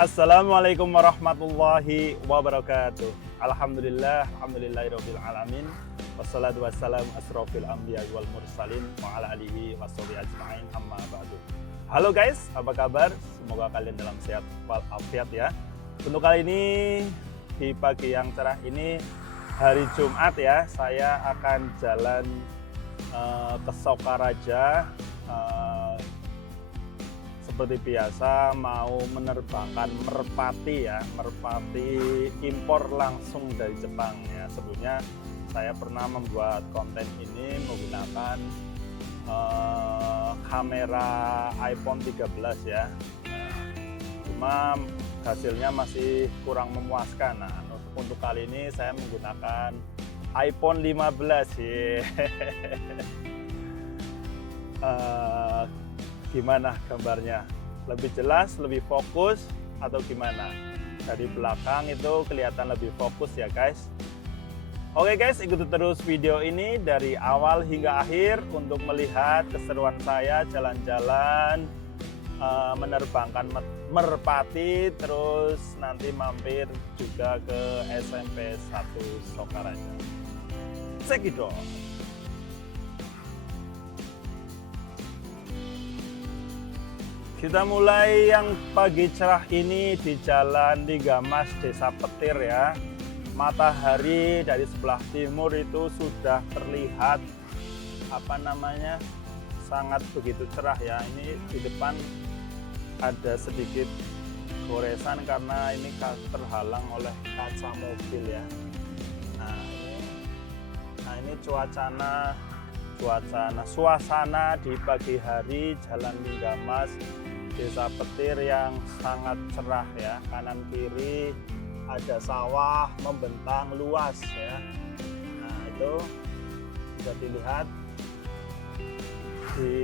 Assalamualaikum warahmatullahi wabarakatuh. Alhamdulillahirabbil alamin. Wassalatu wassalamu asrofil anbiya wal mursalin wa ala alihi washabihi ajmain amma ba'du. Halo guys, apa kabar? Semoga kalian dalam sehat walafiat ya. Untuk kali ini di pagi yang cerah ini hari Jumat ya, saya akan jalan ke Sokaraja. Seperti biasa mau menerbangkan merpati ya, merpati impor langsung dari Jepang ya. Sebelumnya saya pernah membuat konten ini menggunakan kamera iPhone 13 ya. Cuma hasilnya masih kurang memuaskan. Nah, untuk kali ini saya menggunakan iPhone 15 ya. Gimana gambarnya? Lebih jelas, lebih fokus atau gimana? Dari belakang itu kelihatan lebih fokus ya guys. Oke guys, ikuti terus video ini dari awal hingga akhir untuk melihat keseruan saya jalan-jalan menerbangkan merpati, terus nanti mampir juga ke SMP 1 Sokaraja. Cekidot. Kita mulai yang pagi cerah ini di Jalan Linggamas, Desa Petir ya. Matahari dari sebelah timur itu sudah terlihat sangat begitu cerah ya. Ini di depan ada sedikit goresan karena ini terhalang oleh kaca mobil ya. Nah ini suasana di pagi hari Jalan Linggamas Desa Petir yang sangat cerah ya. Kanan kiri ada sawah membentang luas ya. Nah itu bisa dilihat di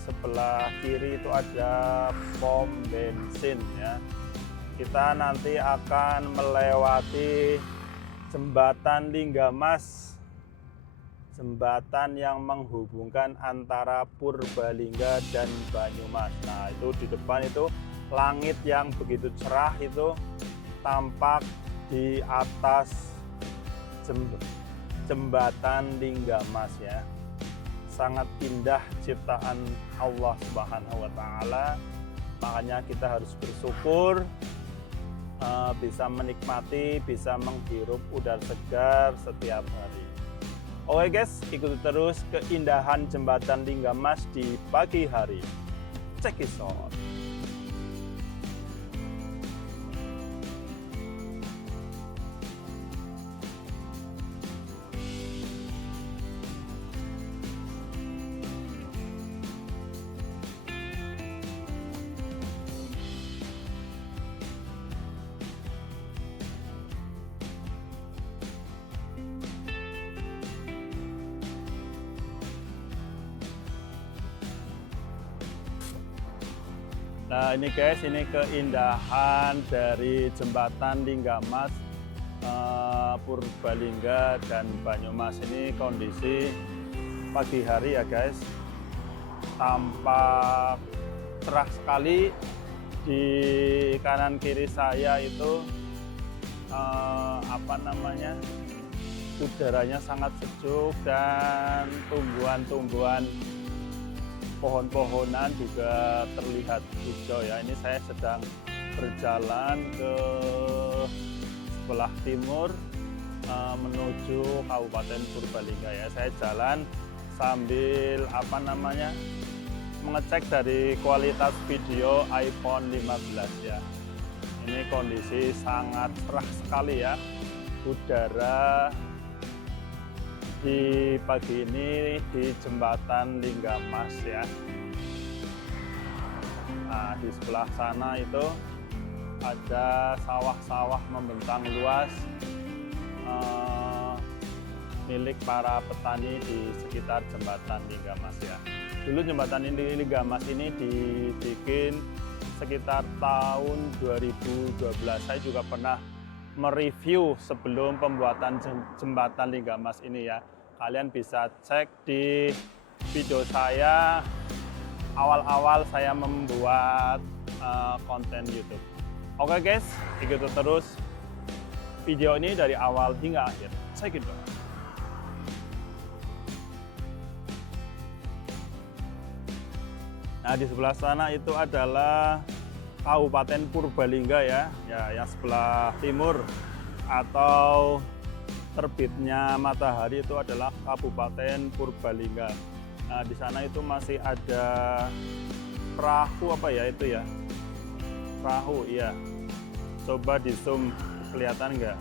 sebelah kiri itu ada pom bensin ya. Kita nanti akan melewati jembatan Linggamas, jembatan yang menghubungkan antara Purbalingga dan Banyumas. Nah itu di depan itu langit yang begitu cerah itu tampak di atas jembatan Linggamas ya. Sangat indah ciptaan Allah Subhanahu wa Ta'ala. Makanya kita harus bersyukur bisa menikmati, bisa menghirup udara segar setiap hari. Oke guys, ikuti terus keindahan jembatan Linggamas di pagi hari. Check it out. Nah ini guys, ini keindahan dari jembatan Linggamas Purbalingga dan Banyumas. Ini kondisi pagi hari ya guys. Tampak cerah sekali. Di kanan kiri saya itu udaranya sangat sejuk dan tumbuhan-tumbuhan pohon-pohonan juga terlihat hijau ya. Ini saya sedang berjalan ke sebelah timur menuju Kabupaten Purbalingga ya. Saya jalan sambil mengecek dari kualitas video iPhone 15 ya. Ini kondisi sangat cerah sekali ya. Udara di pagi ini di jembatan Linggamas ya. Nah di sebelah sana itu ada sawah-sawah membentang luas milik para petani di sekitar jembatan Linggamas ya. Dulu jembatan Linggamas ini dibikin sekitar tahun 2012. Saya juga pernah mereview sebelum pembuatan jembatan Linggamas ini ya. Kalian bisa cek di video saya awal-awal saya membuat konten YouTube. Oke guys, ikuti terus video ini dari awal hingga akhir. Check it out. Nah, di sebelah sana itu adalah Kabupaten Purbalingga ya, yang sebelah timur atau terbitnya matahari itu adalah Kabupaten Purbalingga. Nah, di sana itu masih ada perahu apa ya itu ya? Perahu, iya. Coba di zoom, kelihatan nggak?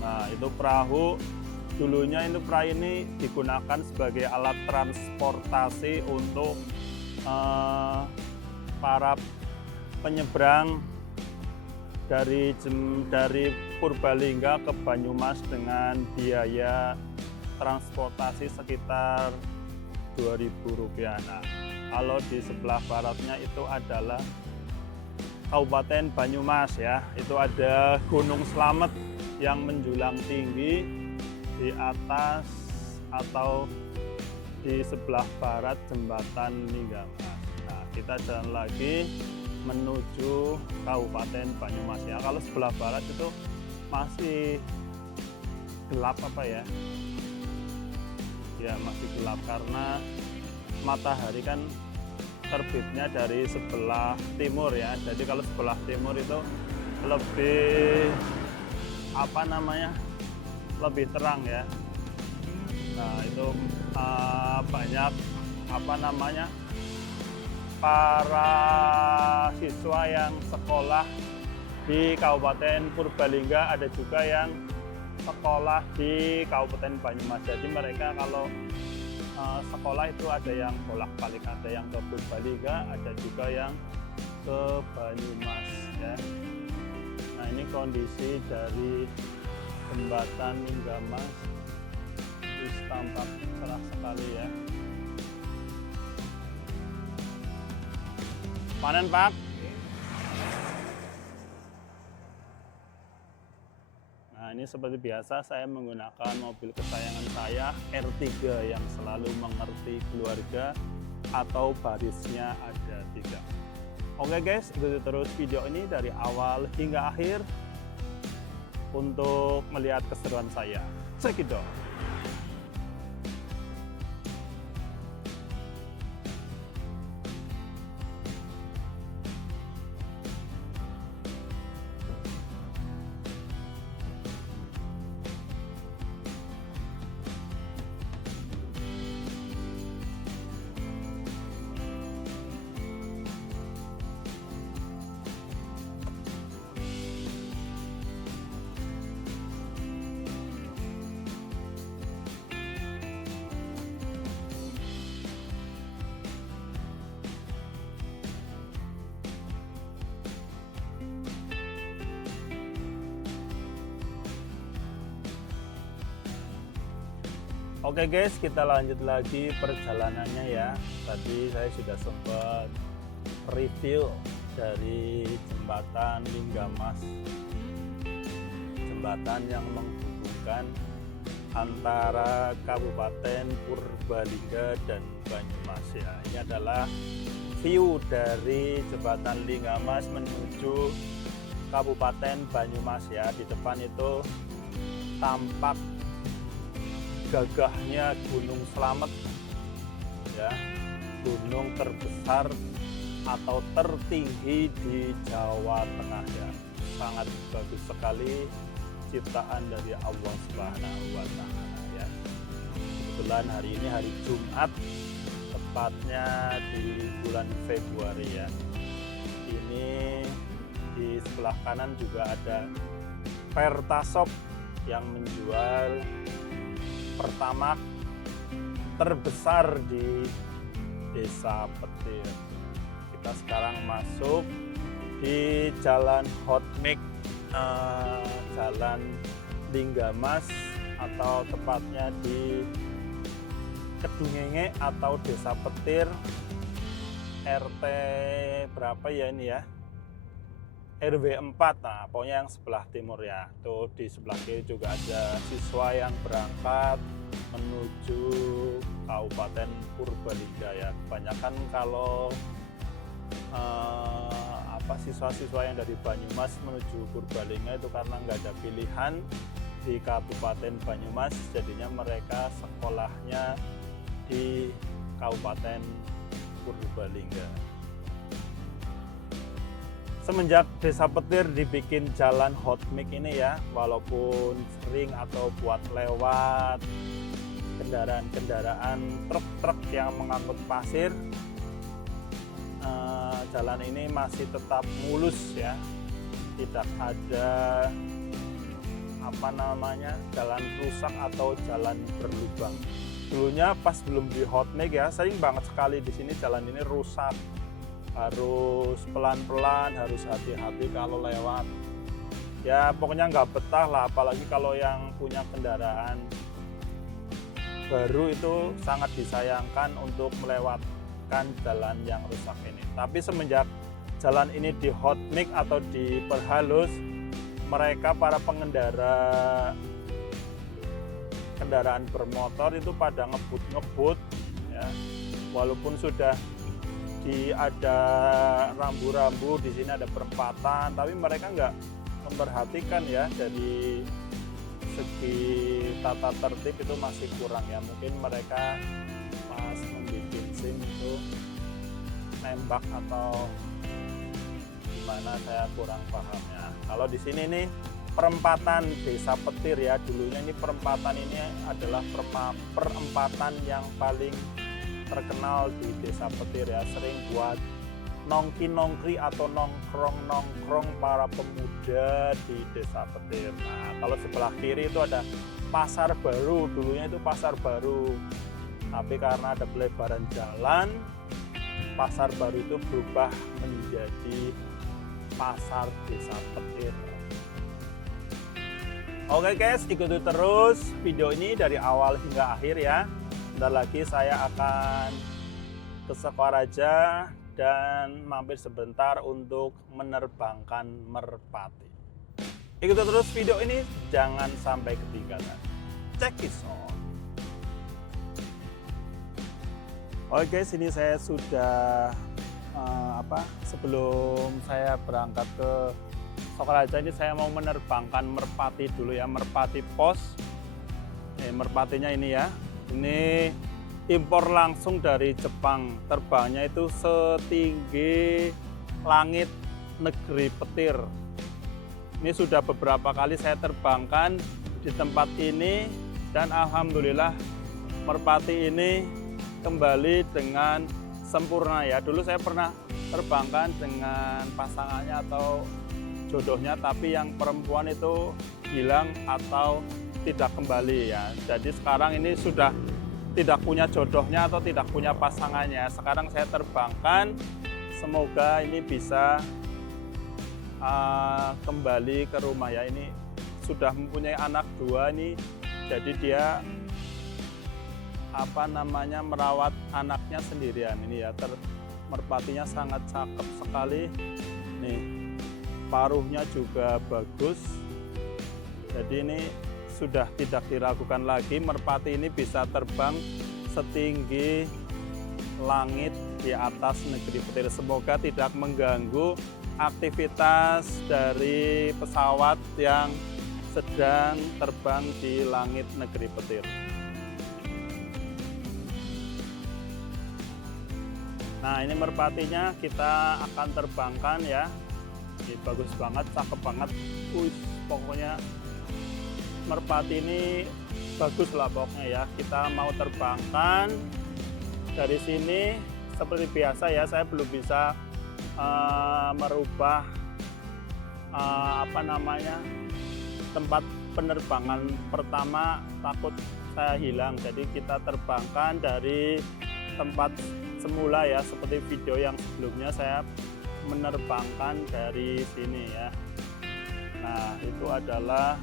Nah, itu perahu. Dulunya itu perahu ini digunakan sebagai alat transportasi untuk para penyeberang dari Purbalingga ke Banyumas dengan biaya transportasi sekitar Rp2.000. Nah, kalau di sebelah baratnya itu adalah Kabupaten Banyumas ya, itu ada Gunung Slamet yang menjulang tinggi di atas atau di sebelah barat jembatan Linggamas. Nah, kita jalan lagi menuju Kabupaten Banyumas ya. Kalau sebelah barat itu masih gelap apa ya? Ya masih gelap karena matahari kan terbitnya dari sebelah timur ya. Jadi kalau sebelah timur itu lebih apa namanya? Lebih terang ya. Nah, itu banyak apa namanya? Para siswa yang sekolah di Kabupaten Purbalingga, ada juga yang sekolah di Kabupaten Banyumas. Jadi mereka kalau sekolah itu ada yang bolak-balik, ada yang ke Purbalingga, ada juga yang ke Banyumas ya. Nah, ini kondisi dari jembatan Linggamas, tampak cerah sekali ya. Panen Pak. Nah, ini seperti biasa saya menggunakan mobil kesayangan saya R3 yang selalu mengerti keluarga atau barisnya ada 3. Oke guys, ikuti terus video ini dari awal hingga akhir untuk melihat keseruan saya. Check it out. Oke guys, kita lanjut lagi perjalanannya ya. Tadi saya sudah sempat review dari jembatan Linggamas, jembatan yang menghubungkan antara Kabupaten Purbalingga dan Banyumas ya. Ini adalah view dari jembatan Linggamas menuju Kabupaten Banyumas ya. Di depan itu tampak gagahnya Gunung Slamet ya, gunung terbesar atau tertinggi di Jawa Tengah ya. Sangat bagus sekali ciptaan dari Allah Subhanahu wa Ta'ala ya. Kebetulan hari ini hari Jumat, tepatnya di bulan Februari ya. Ini di sebelah kanan juga ada Pertasop yang menjual Pertamax terbesar di Desa Petir. Kita sekarang masuk di Jalan Hotmix, Jalan Linggamas atau tepatnya di Kedungenge atau Desa Petir, RT berapa ya ini ya? RW 4, nah pokoknya yang sebelah timur ya. Tuh di sebelah kiri juga ada siswa yang berangkat menuju Kabupaten Purbalingga ya. Kebanyakan kalau siswa-siswa yang dari Banyumas menuju Purbalingga itu karena nggak ada pilihan di Kabupaten Banyumas, jadinya mereka sekolahnya di Kabupaten Purbalingga. Semenjak Desa Petir dibikin jalan hot mix ini ya, walaupun sering atau buat lewat kendaraan-kendaraan truk-truk yang mengangkut pasir, jalan ini masih tetap mulus ya, tidak ada jalan rusak atau jalan berlubang. Dulunya pas belum di hot mix ya, sering banget sekali di sini jalan ini rusak, harus pelan-pelan, harus hati-hati kalau lewat. Ya pokoknya nggak betah lah, apalagi kalau yang punya kendaraan baru itu sangat disayangkan untuk melewatkan jalan yang rusak ini. Tapi semenjak jalan ini di hot mix atau diperhalus, mereka para pengendara kendaraan bermotor itu pada ngebut ya, walaupun sudah ada rambu-rambu, di sini ada perempatan, tapi mereka nggak memperhatikan ya, dari segi tata tertib itu masih kurang ya. Mungkin mereka pas membuat SIM itu nembak atau gimana, saya kurang pahamnya. Kalau di sini nih perempatan Desa Petir ya, dulunya ini perempatan ini adalah perempatan yang paling terkenal di Desa Petir ya, sering buat nongki-nongkri atau nongkrong-nongkrong para pemuda di Desa Petir. Nah, kalau sebelah kiri itu ada Pasar Baru, dulunya itu Pasar Baru. Tapi karena ada pelebaran jalan, Pasar Baru itu berubah menjadi Pasar Desa Petir. Oke guys, ikuti terus video ini dari awal hingga akhir ya. Bentar lagi saya akan ke Sukoharjo dan mampir sebentar untuk menerbangkan merpati. Ikuti terus video ini, jangan sampai ketinggalan. Check it out. Oke, sini saya sudah sebelum saya berangkat ke Sukoharjo ini saya mau menerbangkan merpati dulu ya, merpati pos. Merpatinya ini ya. Ini impor langsung dari Jepang, terbangnya itu setinggi langit negeri Petir. Ini sudah beberapa kali saya terbangkan di tempat ini dan alhamdulillah merpati ini kembali dengan sempurna ya. Dulu saya pernah terbangkan dengan pasangannya atau jodohnya, tapi yang perempuan itu hilang atau tidak kembali ya. Jadi sekarang ini sudah tidak punya jodohnya atau tidak punya pasangannya. Sekarang saya terbangkan, semoga ini bisa kembali ke rumah ya. Ini sudah mempunyai anak 2 nih, jadi dia merawat anaknya sendirian ini ya. Merpatinya sangat cakep sekali nih, paruhnya juga bagus. Jadi ini sudah tidak diragukan lagi, merpati ini bisa terbang setinggi langit di atas negeri Petir. Semoga tidak mengganggu aktivitas dari pesawat yang sedang terbang di langit negeri Petir. Nah, ini merpatinya kita akan terbangkan ya. Ini bagus banget, cakep banget. Pokoknya merpati ini bagus lah pokoknya ya. Kita mau terbangkan dari sini seperti biasa ya. Saya belum bisa merubah tempat penerbangan pertama, takut saya hilang. Jadi kita terbangkan dari tempat semula ya, seperti video yang sebelumnya saya menerbangkan dari sini ya. Nah, itu adalah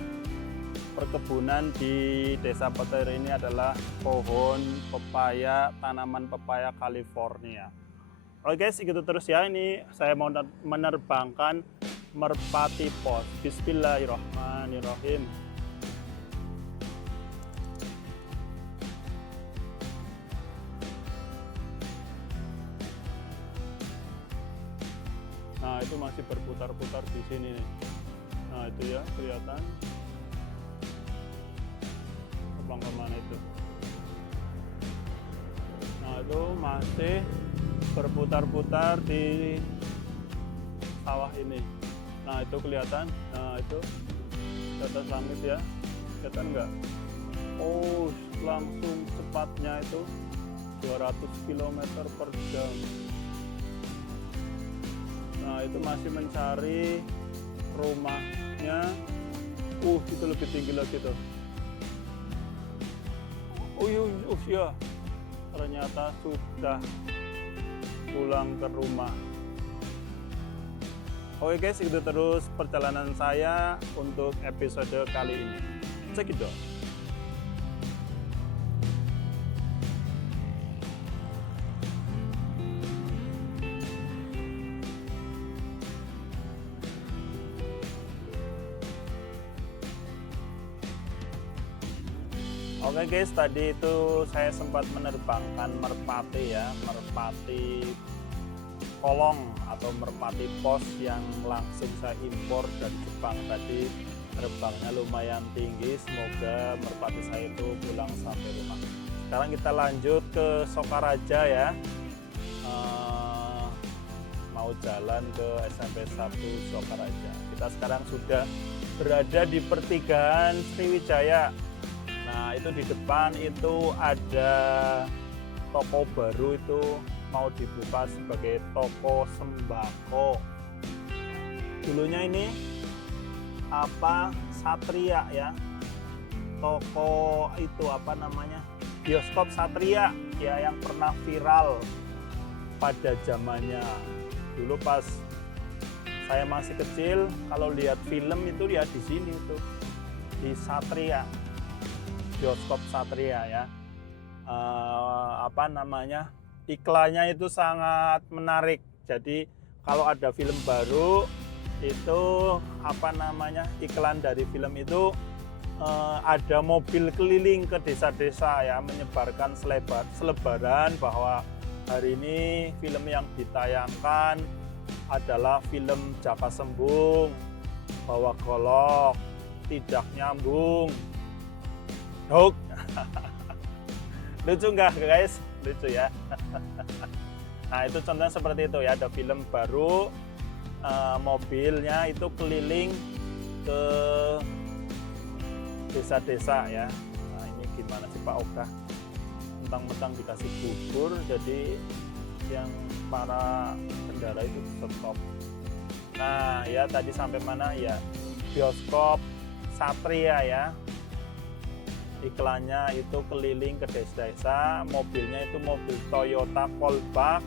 perkebunan di Desa Petir. Ini adalah pohon pepaya, tanaman pepaya California. Oke guys, ikuti terus ya. Ini saya mau menerbangkan merpati pos. Bismillahirrahmanirrahim. Nah, itu masih berputar-putar di sini nih. Nah itu ya kelihatan terbang kemana itu. Nah itu masih berputar-putar di sawah ini. Nah itu kelihatan. Nah itu di atas langit ya, kelihatan nggak? Oh, langsung cepatnya itu 200 km per jam. Nah itu masih mencari rumahnya. Itu lebih tinggi lagi tuh. Ya, ternyata sudah pulang ke rumah. Oke guys, itu terus perjalanan saya untuk episode kali ini. Cekidot. Oke guys, tadi itu saya sempat menerbangkan merpati ya, merpati kolong atau merpati pos yang langsung saya impor dari Jepang. Tadi terbangnya lumayan tinggi, semoga merpati saya itu pulang sampai rumah. Sekarang kita lanjut ke Sokaraja ya, mau jalan ke SMP 1 Sokaraja. Kita sekarang sudah berada di pertigaan Sriwijaya. Nah itu di depan itu ada toko baru, itu mau dibuka sebagai toko sembako. Dulunya ini Satria ya, toko itu bioskop Satria ya, yang pernah viral pada zamannya. Dulu pas saya masih kecil, kalau lihat film itu lihat di sini itu, di Satria, bioskop Satria ya. Iklannya itu sangat menarik. Jadi kalau ada film baru itu iklan dari film itu ada mobil keliling ke desa-desa ya, menyebarkan selebaran bahwa hari ini film yang ditayangkan adalah film Jaka Sembung, Bawa Golok, Tidak Nyambung, Dok. Lucu nggak guys? Lucu ya. Nah itu contohnya seperti itu ya, ada film baru, mobilnya itu keliling ke desa-desa ya. Nah ini gimana sih Pak Oka, mentang-mentang dikasih bubur jadi yang para kendara itu stop. Nah ya tadi sampai mana ya, bioskop Satria ya. Iklannya itu keliling ke desa-desa, mobilnya itu mobil Toyota Kolbak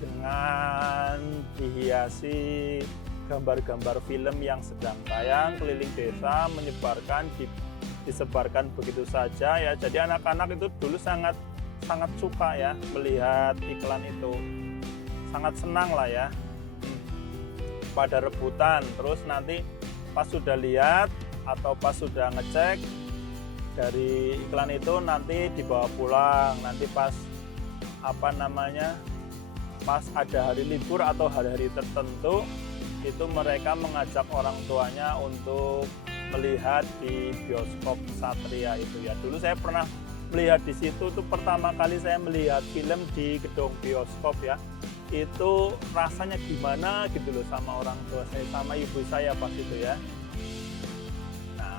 dengan dihiasi gambar-gambar film yang sedang tayang, keliling desa, disebarkan begitu saja ya. Jadi anak-anak itu dulu sangat suka ya melihat iklan itu, sangat senang lah ya, pada rebutan. Terus nanti pas sudah lihat atau pas sudah ngecek dari iklan itu, nanti dibawa pulang. Nanti pas pas ada hari libur atau hari-hari tertentu, itu mereka mengajak orang tuanya untuk melihat di bioskop Satria itu ya. Dulu saya pernah melihat di situ tuh, pertama kali saya melihat film di gedung bioskop ya. Itu rasanya gimana gitu loh, sama orang tua saya, sama ibu saya pas itu ya. Nah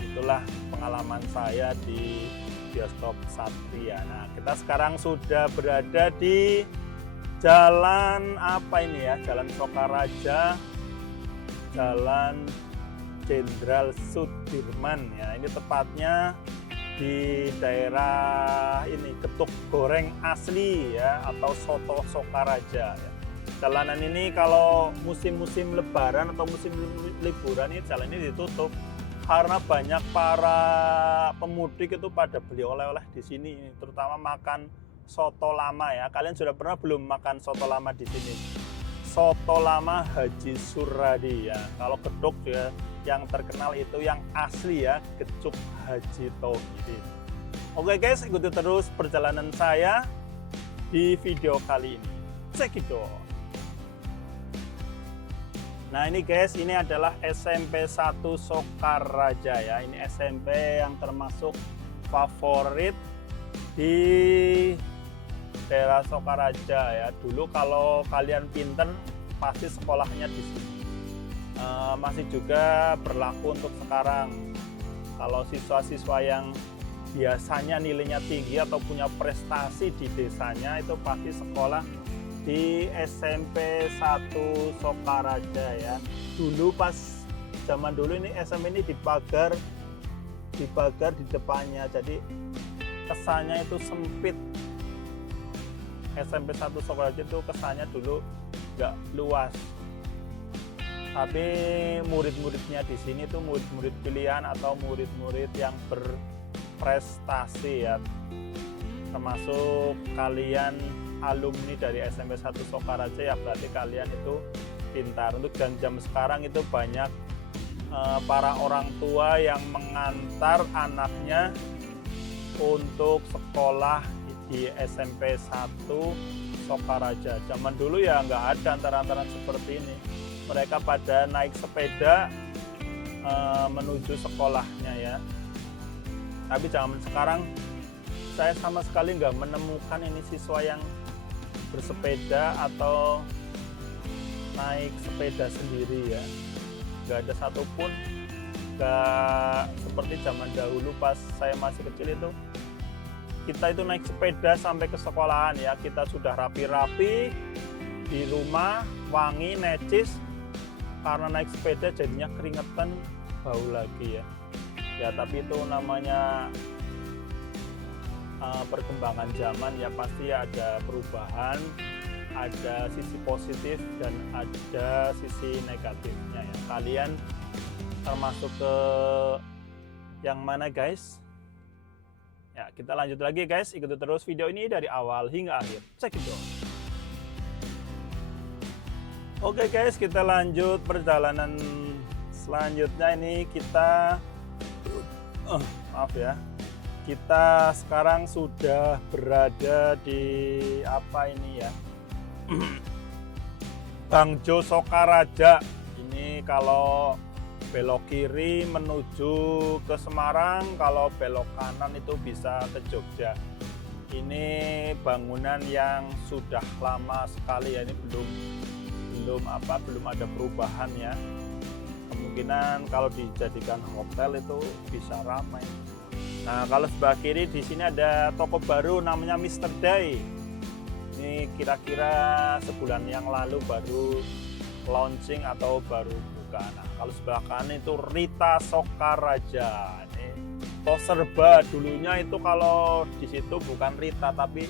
itulah pengalaman saya di bioskop Satria. Nah kita sekarang sudah berada di jalan Jalan Sokaraja, Jalan Jenderal Sudirman ya. Ini tepatnya di daerah ini, Getuk Goreng asli ya, atau soto Sokaraja ya. Jalanan ini kalau musim-musim lebaran atau musim liburan ini jalan ini ditutup karena banyak para pemudik itu pada beli oleh-oleh di sini, terutama makan soto lama ya. Kalian sudah pernah belum makan soto lama di sini? Soto lama Haji Suradi ya. Kalau geduk ya, yang terkenal itu yang asli ya, Geduk Haji Tauhid. Oke guys, ikuti terus perjalanan saya di video kali ini. Cekidot. Nah ini guys, ini adalah SMP 1 Sokaraja ya. Ini SMP yang termasuk favorit di daerah Sokaraja ya. Dulu kalau kalian pinter pasti sekolahnya di sini. Masih juga berlaku untuk sekarang. Kalau siswa-siswa yang biasanya nilainya tinggi atau punya prestasi di desanya itu pasti sekolah di SMP 1 Sokaraja ya. Dulu pas zaman dulu ini SMP ini dipagar di depannya, jadi kesannya itu sempit. SMP 1 Sokaraja itu kesannya dulu nggak luas, tapi murid-muridnya di sini tuh murid-murid pilihan atau murid-murid yang berprestasi ya, termasuk kalian alumni dari SMP 1 Sokaraja ya, berarti kalian itu pintar. Untuk jam sekarang itu banyak para orang tua yang mengantar anaknya untuk sekolah di SMP 1 Sokaraja. Zaman dulu ya nggak ada antar-antaran seperti ini. Mereka pada naik sepeda menuju sekolahnya ya. Tapi zaman sekarang saya sama sekali nggak menemukan ini siswa yang bersepeda atau naik sepeda sendiri ya. Nggak ada satupun. Nggak seperti zaman dahulu pas saya masih kecil itu, kita itu naik sepeda sampai ke sekolahan ya. Kita sudah rapi-rapi di rumah, wangi, necis, karena naik sepeda jadinya keringetan, bau lagi ya. Ya tapi itu namanya perkembangan zaman ya, pasti ada perubahan, ada sisi positif dan ada sisi negatifnya ya. Kalian termasuk ke yang mana guys? Ya kita lanjut lagi guys, ikuti terus video ini dari awal hingga akhir. Check it out. Oke guys, kita lanjut perjalanan selanjutnya. Ini kita maaf ya, kita sekarang sudah berada di apa ini ya, Bangjo Sokaraja. Ini kalau belok kiri menuju ke Semarang, kalau belok kanan itu bisa ke Jogja. Ini bangunan yang sudah lama sekali ya, ini belum ada perubahan ya. Kemungkinan kalau dijadikan hotel itu bisa ramai. Nah kalau sebelah kiri di sini ada toko baru namanya Mr. Day. Ini kira-kira sebulan yang lalu baru launching atau baru buka. Nah kalau sebelah kanan itu Rita Sokaraja. Ini Toserba, dulunya itu kalau di situ bukan Rita tapi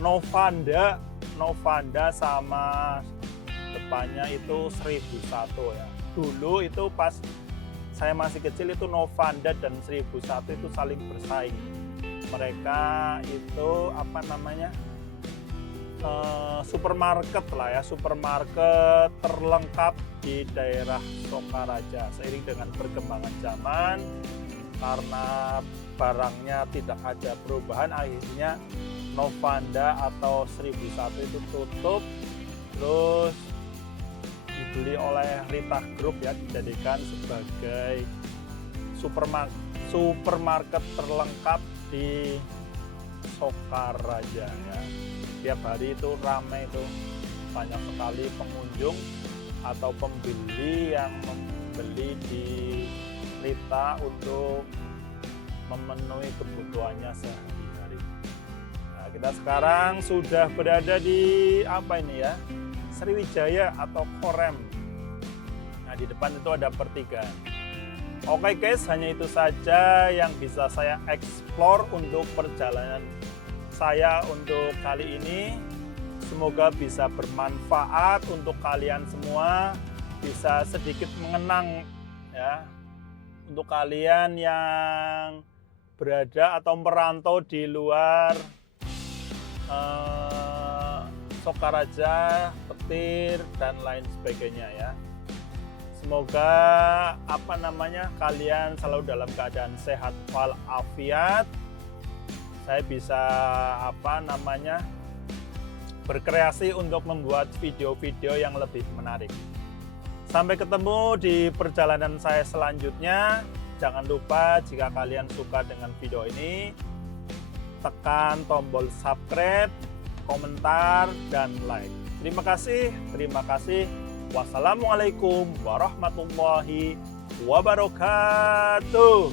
Novanda sama depannya itu 1001 ya. Dulu itu pas saya masih kecil itu Novanda dan 1001 itu saling bersaing. Mereka itu apa namanya, supermarket lah ya, supermarket terlengkap di daerah Sokaraja. Seiring dengan perkembangan zaman, karena barangnya tidak ada perubahan, akhirnya Novanda atau 1001 itu tutup, terus dibeli oleh Rita Group ya, dijadikan sebagai supermarket terlengkap di Sokaraja ya. Tiap hari itu ramai, itu banyak sekali pengunjung atau pembeli yang membeli di Rita untuk memenuhi kebutuhannya sehari-hari. Nah, kita sekarang sudah berada di apa ini ya, Sriwijaya atau Korem. Nah di depan itu ada pertigaan. Oke guys, hanya itu saja yang bisa saya explore untuk perjalanan saya untuk kali ini. Semoga bisa bermanfaat untuk kalian semua, bisa sedikit mengenang ya, untuk kalian yang berada atau merantau di luar Sokaraja, Petir dan lain sebagainya ya. Semoga apa namanya, kalian selalu dalam keadaan sehat walafiat. Saya bisa apa namanya, berkreasi untuk membuat video-video yang lebih menarik. Sampai ketemu di perjalanan saya selanjutnya. Jangan lupa jika kalian suka dengan video ini, tekan tombol subscribe, komentar, dan like. Terima kasih, terima kasih. Wassalamualaikum warahmatullahi wabarakatuh.